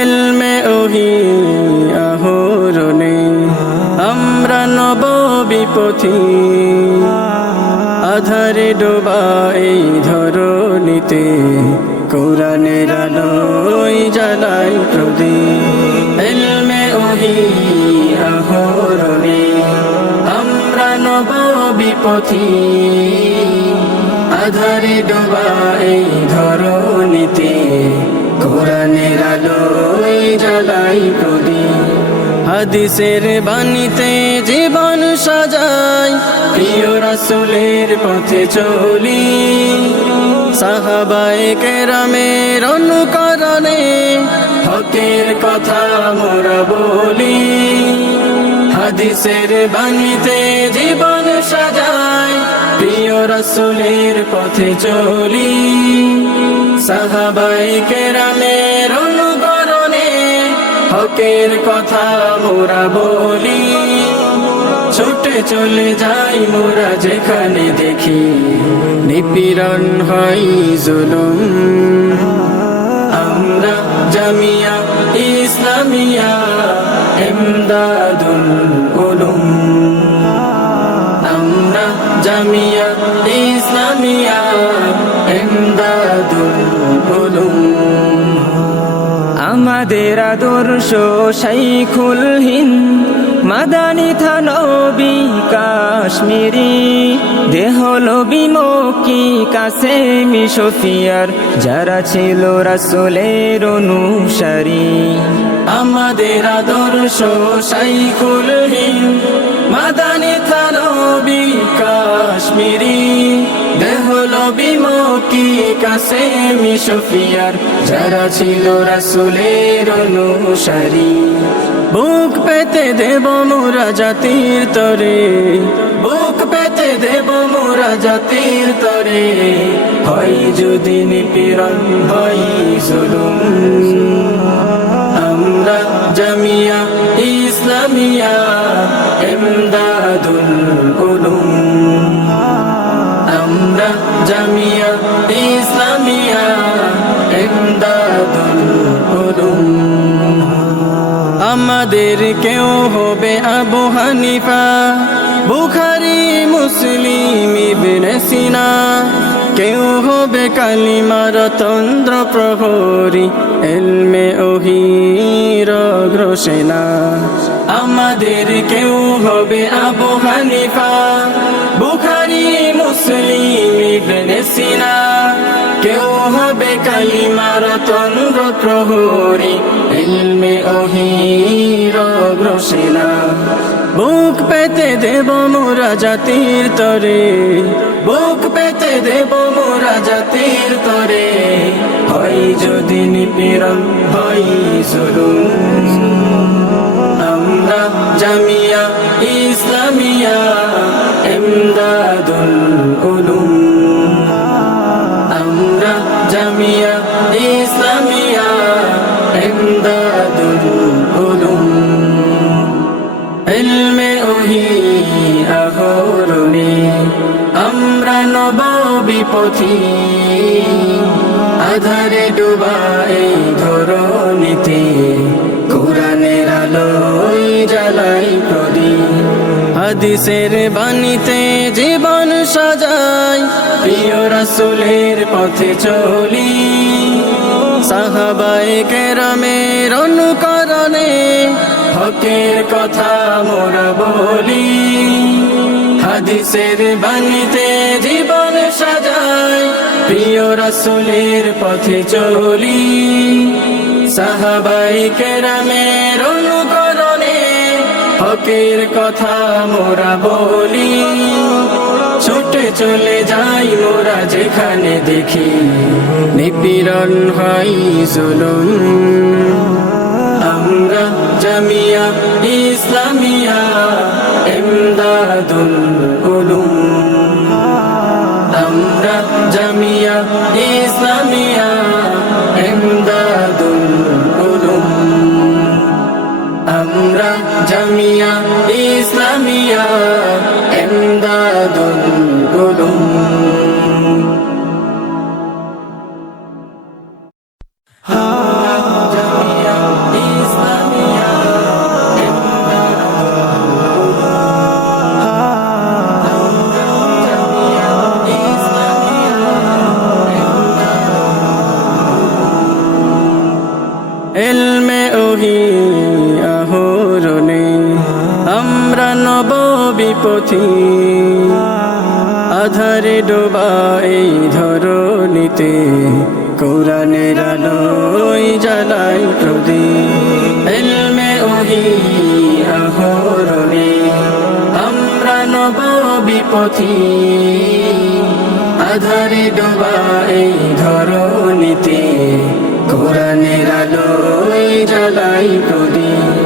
এলমে ওহি আহরণে আমরা নব বিপথি, আধারে ডোবা এই ধরণীতে কোরআনের আলোয় জ্বালাই প্রদীপ। এলমে ওহি আহরণে আমরা নব বিপথি, আধারে ডোবা এই ধরণীতে কোরআনের আলোয় জ্বালাই প্রদীপ। হাদিসের বাণীতে জীবন সাজাই, প্রিয় রাসূলের পথে চলি, সাহাবায়ে কেরামের অনুকরণে হকের কথা মোরা বলি। হাদিসের বাণীতে জীবন সাজাই, প্রিয় রাসূলের পথে চলি, সাহাবায়ে কেরামের অনুকরণে হকের কথা মোরা বলি। ছুটে চলে যাই মোরা যেখানে দেখি নিপীড়ন হয় জুলুম। আমরা জামিয়া ইসলামিয়া ইমদাদুল উলুম, আমরা জামিয়া ইসলামিয়া ইমদাদুল উলুম। আমাদের আদর্শ শাইখুল হিন্দ মাদানী থানবী কাশ্মীরি, দেহলবী মক্কি কাসেমি শফিয়ার যারা ছিল রাসূলের অনুসারী। আমাদের আদর্শ শাইখুল হিন্দ মাদানী থানবী কাশ্মীরি, দেহলবী মক্কি কাসেমি শফিয়ার যারা ছিল রাসূলের অনুসারী। বুক পেতে দেব মোরা জাতির তরে, বুক পেতে দেব মোরা জাতির তরে, হয় যদি নিপীড়ন হয় জুলুম। আমরা জামিয়া ইসলামিয়া ইমদাদুল উলুম, আমরা জামিয়া ইসলামিয়া ইমদাদুল উলুম। আমাদের কেউ হবে আবু হানিফা, বুখারী, মুসলিম, ইবনে সিনা, কেউ হবে কালিমার তন্দ্র প্রহরী, এলমে ওহির অগ্রসেনা। আমাদের কেউ হবে আবু হানিফা, বুখারী, মুসলিম, ইবনে সিনা, কেউ হবে কালিমার তন্দ্র প্রহরী, ইলমে ওহির অগ্রসেনা। বুক পেতে দেব মোরা জাতির তরে, বুক পেতে দেব মোরা জাতির তরে, হয় যদি নিপীড়ন হয় জুলুম। আমরা জামিয়া ইসলামিয়া ইমদাদুল উলুম, আমরা জামিয়া ইসলামিয়া ইমদাদুল উলুম। ইলমে ওহি আহরণে আমরা নব বিপথি, আধারে ডুবা এই ধরণীতে কোরআনের আলোয় জ্বালাই প্রদীপ। হাদিসের বাণীতে জীবন সাজাই, প্রিয় রাসূলের পথে চলি, সাহাবায়ে কেরামের অনুকরণে হকের কথা মোরা বলি। হাদিসের বাণীতে জীবন রাসূলের পথে চলি সাহাবায়ে কেরামের অনুকরণে হকের কথা মোরা বলি ছুটে চলে যাই মোরা যেখানে দেখি নিপীড়ন হয় জুলুম আমরা জামিয়া ইসলামিয়া ইমদাদুল উলুম আমরা জামিয়া ইসলামিয়া ইমদাদুল উলুম আমরা জামিয়া ইসলামিয়া ইমদাদুল উলুম ইলমে ওহি আহরণে আমরা নব বিপথি আধারে ডোবা এই ধরণীতে কোরআনের আলোয় জ্বালাই প্রদীপ ইলমে ওহি আহরণে আমরা নব বিপথি আধারে ডোবা এই ধরণীতে কোরআনের আলোয় জ্বালাই প্রদীপ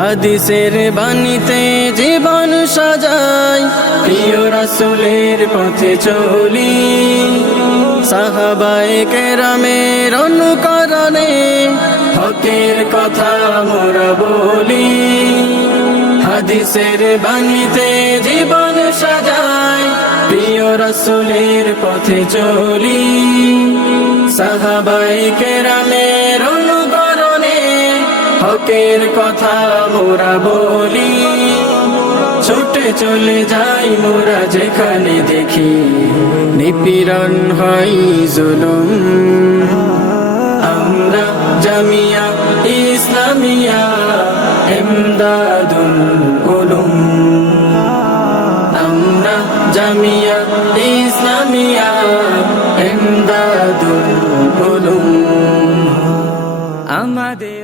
হাদিসের বাণীতে জীবন সাজাই প্রিয় রাসূলের পথে চলি সাহাবায়ে কেরামের অনুকরণে হকের কথা মোরা বলি হাদিসের বাণীতে জীবন সাজাই প্রিয় রাসূলের পথে চলি সাহাবায়ে কেরামের অনুকরণে হকের কথা মোরা বলি ছুটে চলে যাই মোরা যেখানে দেখি নিপীড়ন হয় জুলুম আমরা জামিয়া ইসলামিয়া ইমদাদুল উলুম আমরা জামিয়া ইসলামিয়া ইমদাদুল উলুম আমাদের